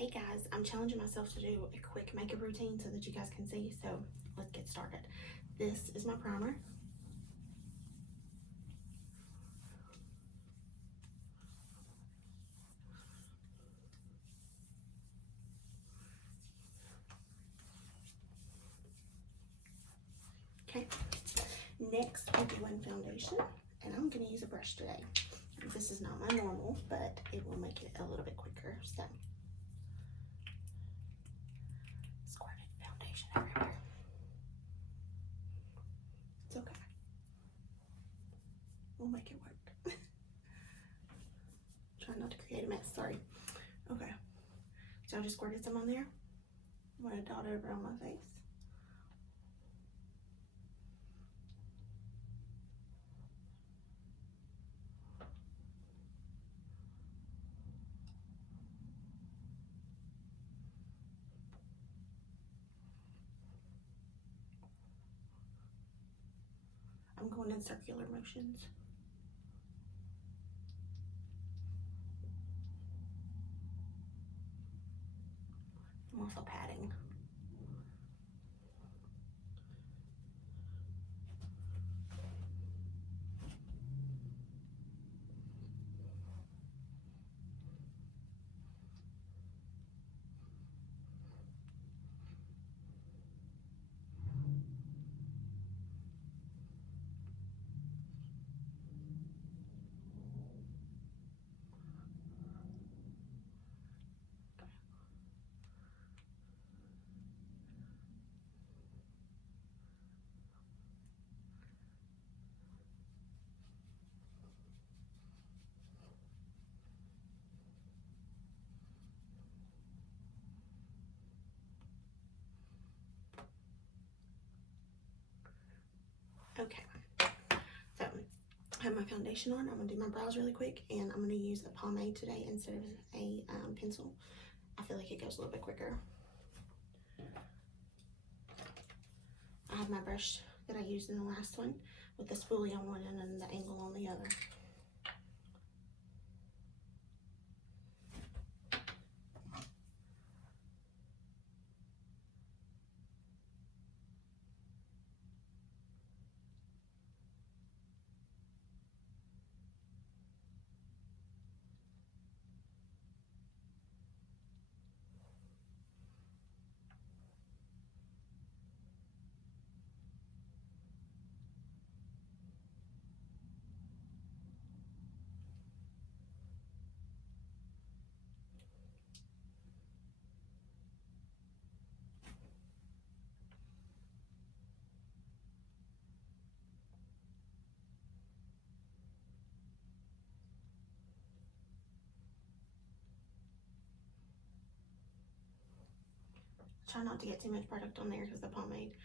Hey guys, I'm challenging myself to do a quick makeup routine so that you guys can see, so let's get started. This is my primer. Okay, next we're doing foundation, and I'm going to use a brush today. This is not my normal, but it will make it a little bit quicker, so squirted foundation everywhere. It's okay. We'll make it work. Try not to create a mess, sorry. Okay, so I just squirted some on there. I'm going to dot over on my face. I'm going in circular motions. I'm also patting. Okay, so I have my foundation on. I'm gonna do my brows really quick, and I'm gonna use a pomade today instead of a pencil. I feel like it goes a little bit quicker. I have my brush that I used in the last one with the spoolie on one end and the angle on the other. Try not to get too much product on there because the pomade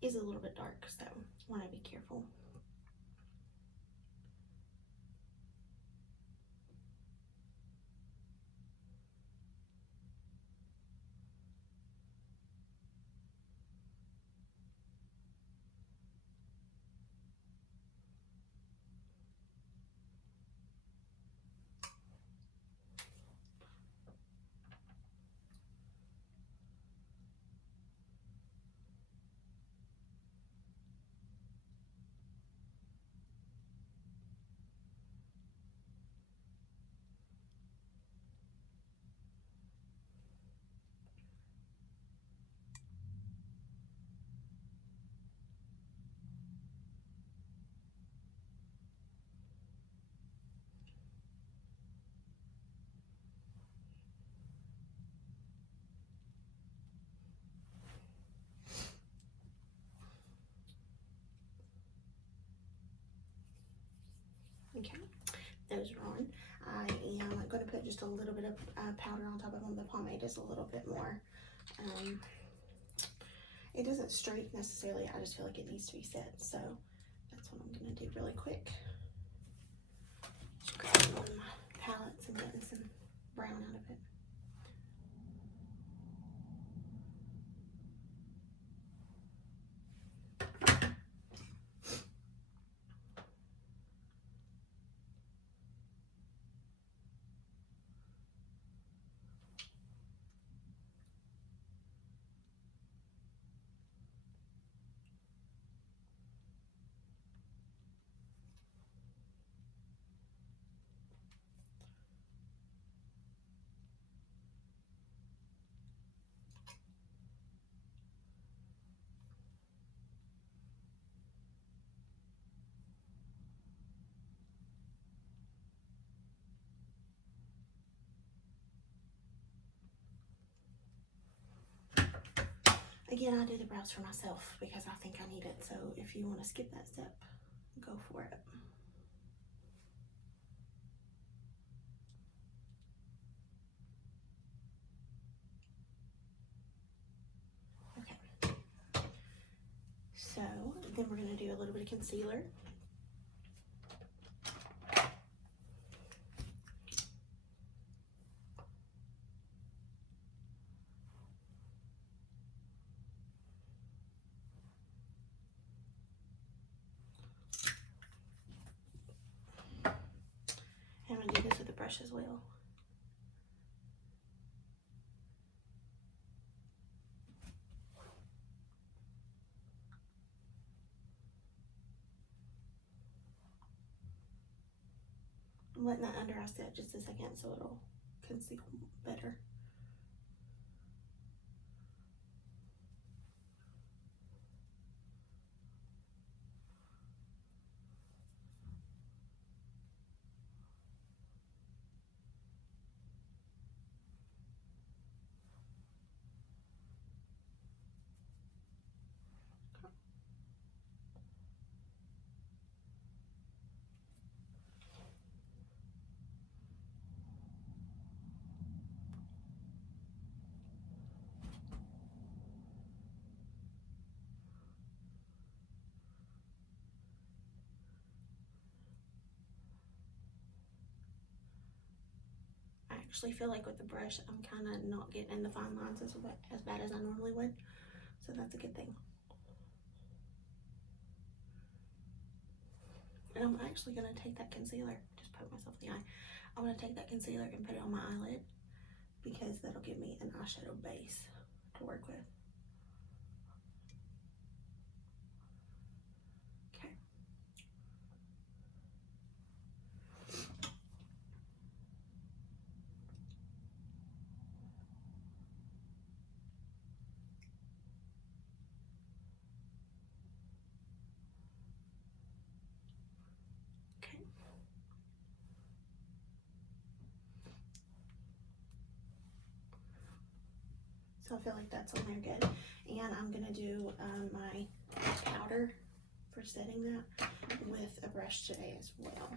is a little bit dark, so want to be careful. Okay, those are on. I am going to put just a little bit of powder on top of them. The pomade is a little bit more. It doesn't streak necessarily. I just feel like it needs to be set. So that's what I'm going to do really quick. Just grabbing one of my palettes and getting some brown out of it. Again, I do the brows for myself because I think I need it. So if you want to skip that step, go for it. Okay. So then we're going to do a little bit of concealer. I'm going to do this with a brush as well. I'm letting that under eye set just a second so it'll conceal better. I actually feel like with the brush, I'm kind of not getting in the fine lines as bad as I normally would. So that's a good thing. And I'm actually going to take that concealer, just poke myself in the eye. I'm going to take that concealer and put it on my eyelid because that'll give me an eyeshadow base to work with. Okay. Okay. So I feel like that's on there good. And I'm going to do my powder for setting that with a brush today as well.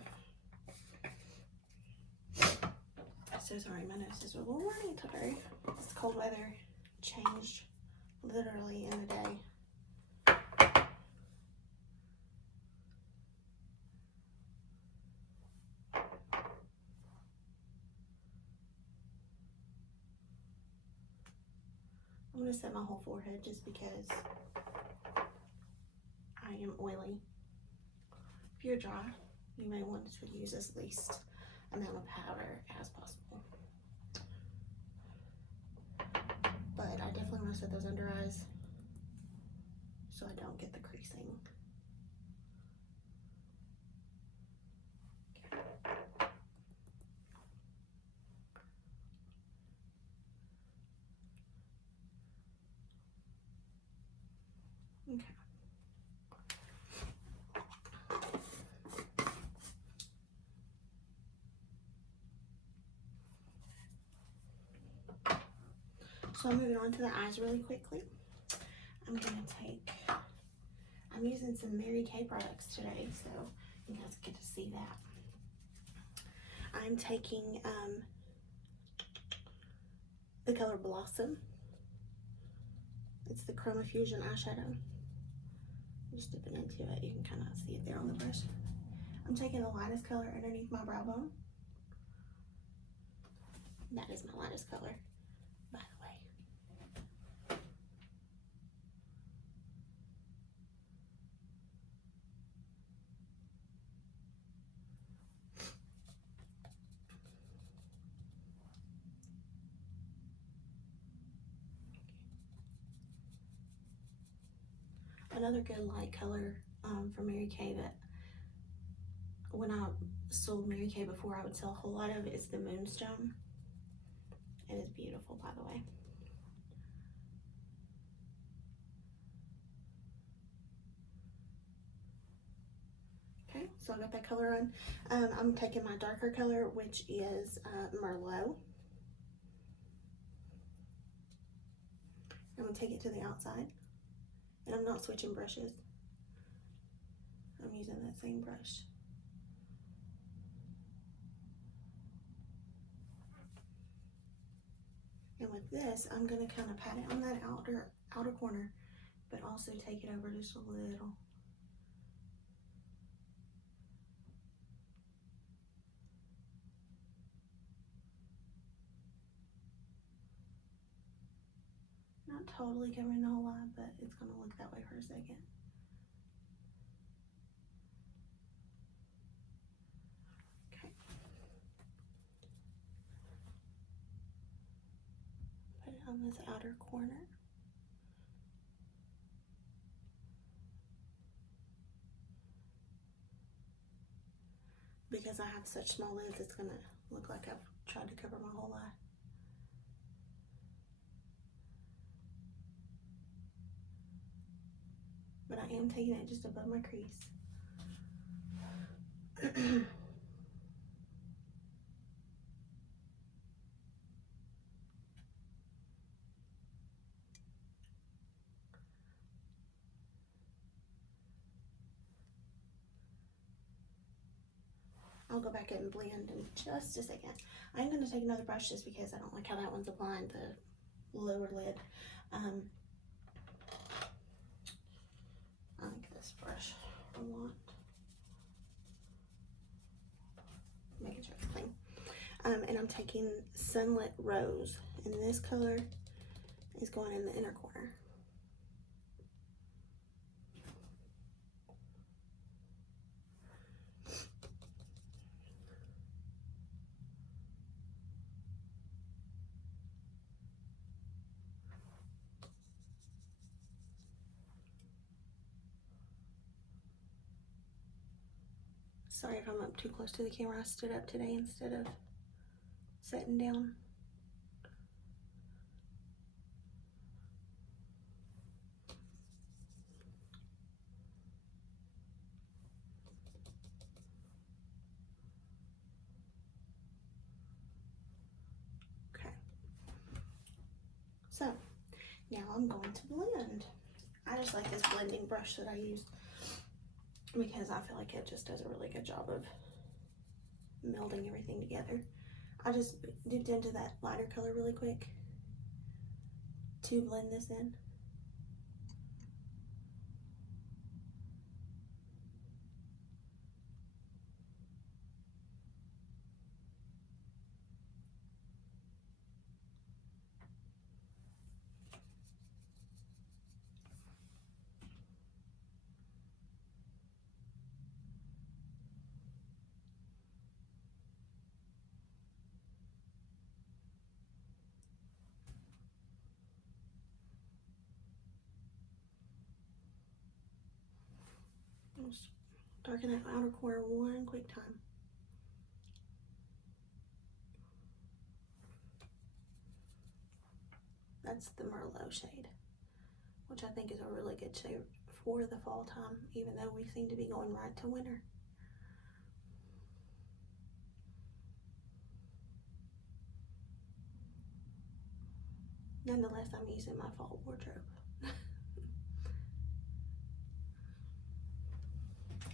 So sorry, my nose is a little runny today. It's cold weather changed literally in a day. I'm going to set my whole forehead just because I am oily. If you're dry, you may want to use as least amount of powder as possible. But I definitely want to set those under eyes so I don't get the creasing. Okay. So I'm moving on to the eyes really quickly. I'm using some Mary Kay products today, so you guys get to see that. I'm taking the color Blossom. It's the Chromafusion Eye Shadow. Just dipping into it, you can kind of see it there on the brush. I'm taking the lightest color underneath my brow bone. That is my lightest color, by the way. Another good light color from Mary Kay that when I sold Mary Kay before I would sell a whole lot of is the Moonstone. It is beautiful, by the way. Okay, so I got that color on. I'm taking my darker color, which is Merlot. I'm going to take it to the outside, and I'm not switching brushes. I'm using that same brush. And with this, I'm going to kind of pat it on that outer corner, but also take it over just a little. Not totally covering the whole eye, but it's going to look that way for a second. Okay. Put it on this outer corner. Because I have such small lids, it's going to look like I've tried to cover my whole eye. But I am taking it just above my crease. I'll go back and blend in just a second. I'm going to take another brush just because I don't like how that one's applying the lower lid. I like this brush a lot. Making sure it's clean. And I'm taking Sunlit Rose, and this color is going in the inner corner. Sorry if I'm up too close to the camera. I stood up today instead of sitting down. Okay. So, now I'm going to blend. I just like this blending brush that I use because I feel like it just does a really good job of melding everything together. I just dipped into that lighter color really quick to blend this in. Just darken that outer corner one quick time. That's the Merlot shade, which I think is a really good shade for the fall time, even though we seem to be going right to winter. Nonetheless, I'm using my fall wardrobe.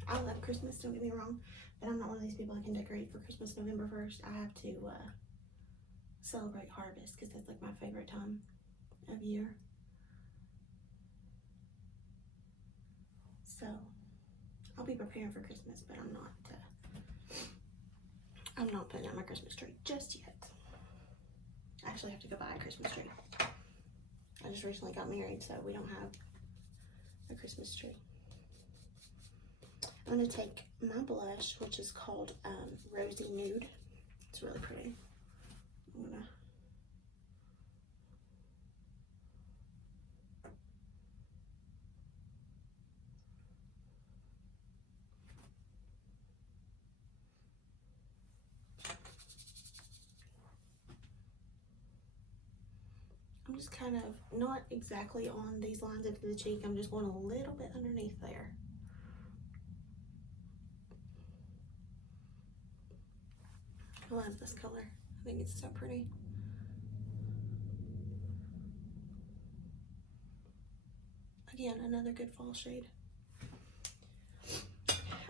I love Christmas, don't get me wrong, but I'm not one of these people that can decorate for Christmas November 1st. I have to celebrate harvest because that's like my favorite time of year. So I'll be preparing for Christmas, but I'm not putting out my Christmas tree just yet. I actually have to go buy a Christmas tree. I just recently got married, so we don't have a Christmas tree. I'm going to take my blush, which is called Rosy Nude. It's really pretty. I'm just kind of not exactly on these lines of the cheek. I'm just going a little bit underneath there. I love this color. I think it's so pretty. Again, another good fall shade.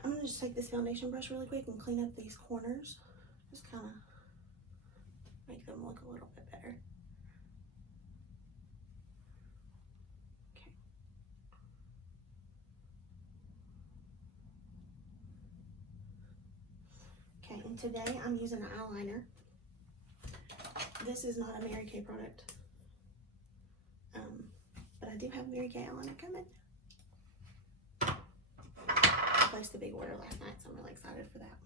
I'm gonna just take this foundation brush really quick and clean up these corners. Just kind of make them look a little bit better. Okay, and today I'm using an eyeliner. This is not a Mary Kay product, but I do have Mary Kay eyeliner coming. I placed a big order last night, so I'm really excited for that.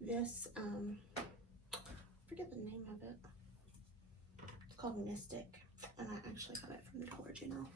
This, I forget the name of it. It's called Mystic, and I actually got it from Dollar General.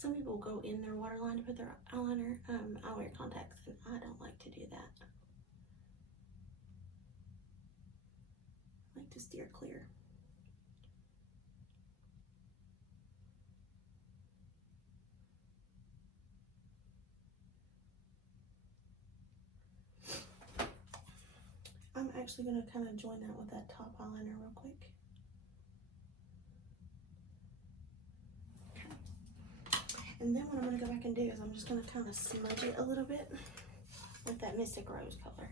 Some people go in their waterline to put their eyeliner. I wear contacts and I don't like to do that. I like to steer clear. I'm actually going to kind of join that with that top eyeliner real quick. And then what I'm going to go back and do is I'm just going to kind of smudge it a little bit with that Mystic Rose color.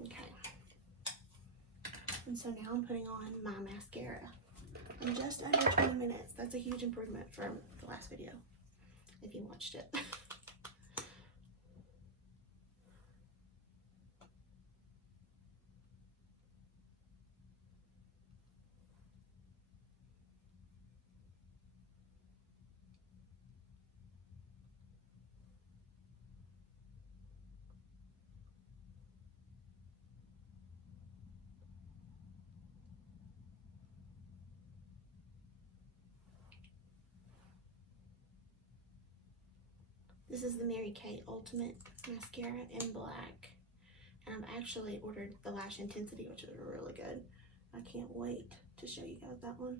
Okay. And so now I'm putting on my mascara. In just under 20 minutes. That's a huge improvement from the last video, if you watched it. This is the Mary Kay Ultimate Mascara in black. And I've actually ordered the Lash Intensity, which is really good. I can't wait to show you guys that one.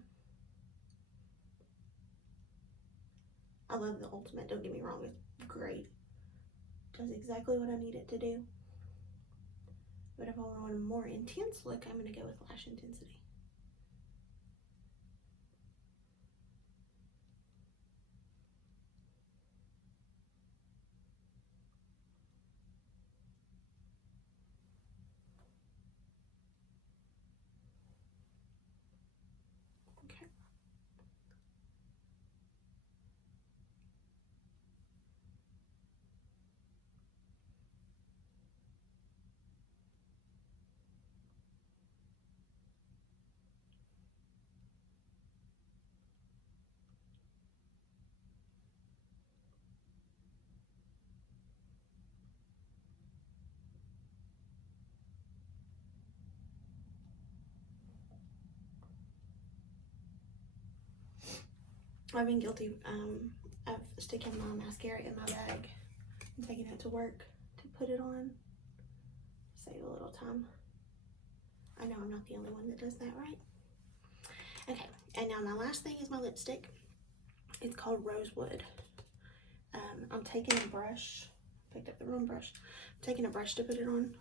I love the Ultimate, don't get me wrong, it's great. Does exactly what I need it to do. But if I want a more intense look, I'm going to go with Lash Intensity. Okay. I've been guilty of sticking my mascara in my bag and taking it to work to put it on. Save a little time. I know I'm not the only one that does that, right? Okay, and now my last thing is my lipstick. It's called Rosewood. I'm taking a brush, picked up the wrong brush. I'm taking a brush to put it on.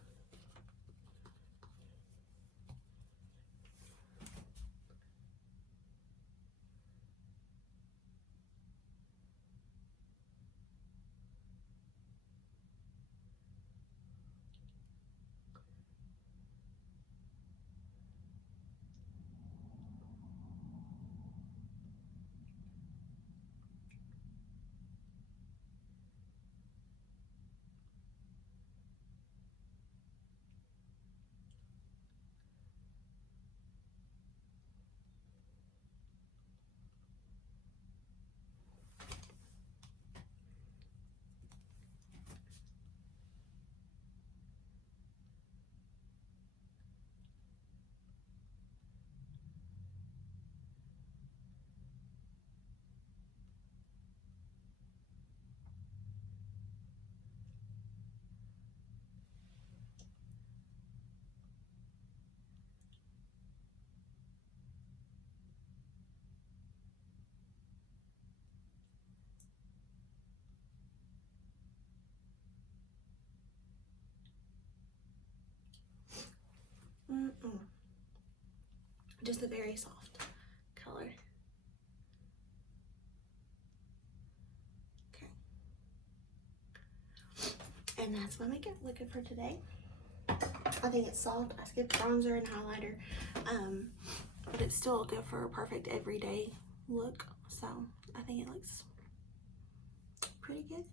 Just a very soft color. Okay. And that's my makeup looking for today. I think it's soft. I skipped bronzer and highlighter, but it's still good for a perfect everyday look. So I think it looks pretty good.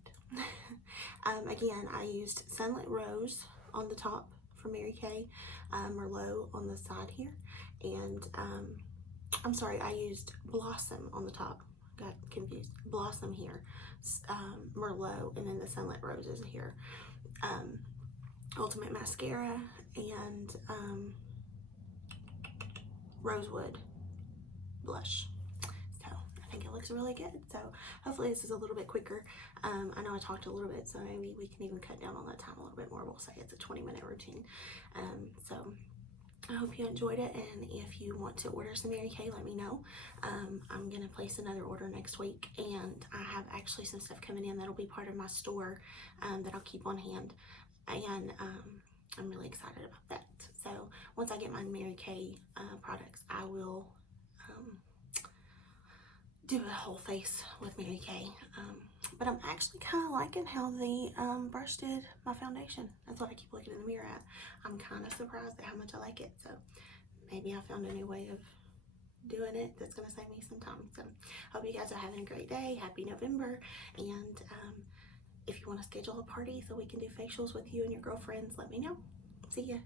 Again, I used Sunlit Rose on the top for Mary Kay, Merlot on the side here, and I'm sorry, I used Blossom on the top. Got confused. Blossom here, Merlot, and then the Sunlit Roses here. Ultimate Mascara and Rosewood blush. So I think it looks really good. So hopefully this is a little bit quicker. I know I talked a little bit, so maybe we can even cut down on that time a little bit more. We'll say it's a 20-minute routine. So I hope you enjoyed it, and if you want to order some Mary Kay, let me know. I'm gonna place another order next week, and I have actually some stuff coming in that'll be part of my store that I'll keep on hand, and I'm really excited about that. So once I get my Mary Kay products, I will do a whole face with Mary Kay. But I'm actually kind of liking how the brush did my foundation. That's what I keep looking in the mirror at. I'm kind of surprised at how much I like it. So maybe I found a new way of doing it that's going to save me some time. So hope you guys are having a great day. Happy November. And if you want to schedule a party so we can do facials with you and your girlfriends, let me know. See ya.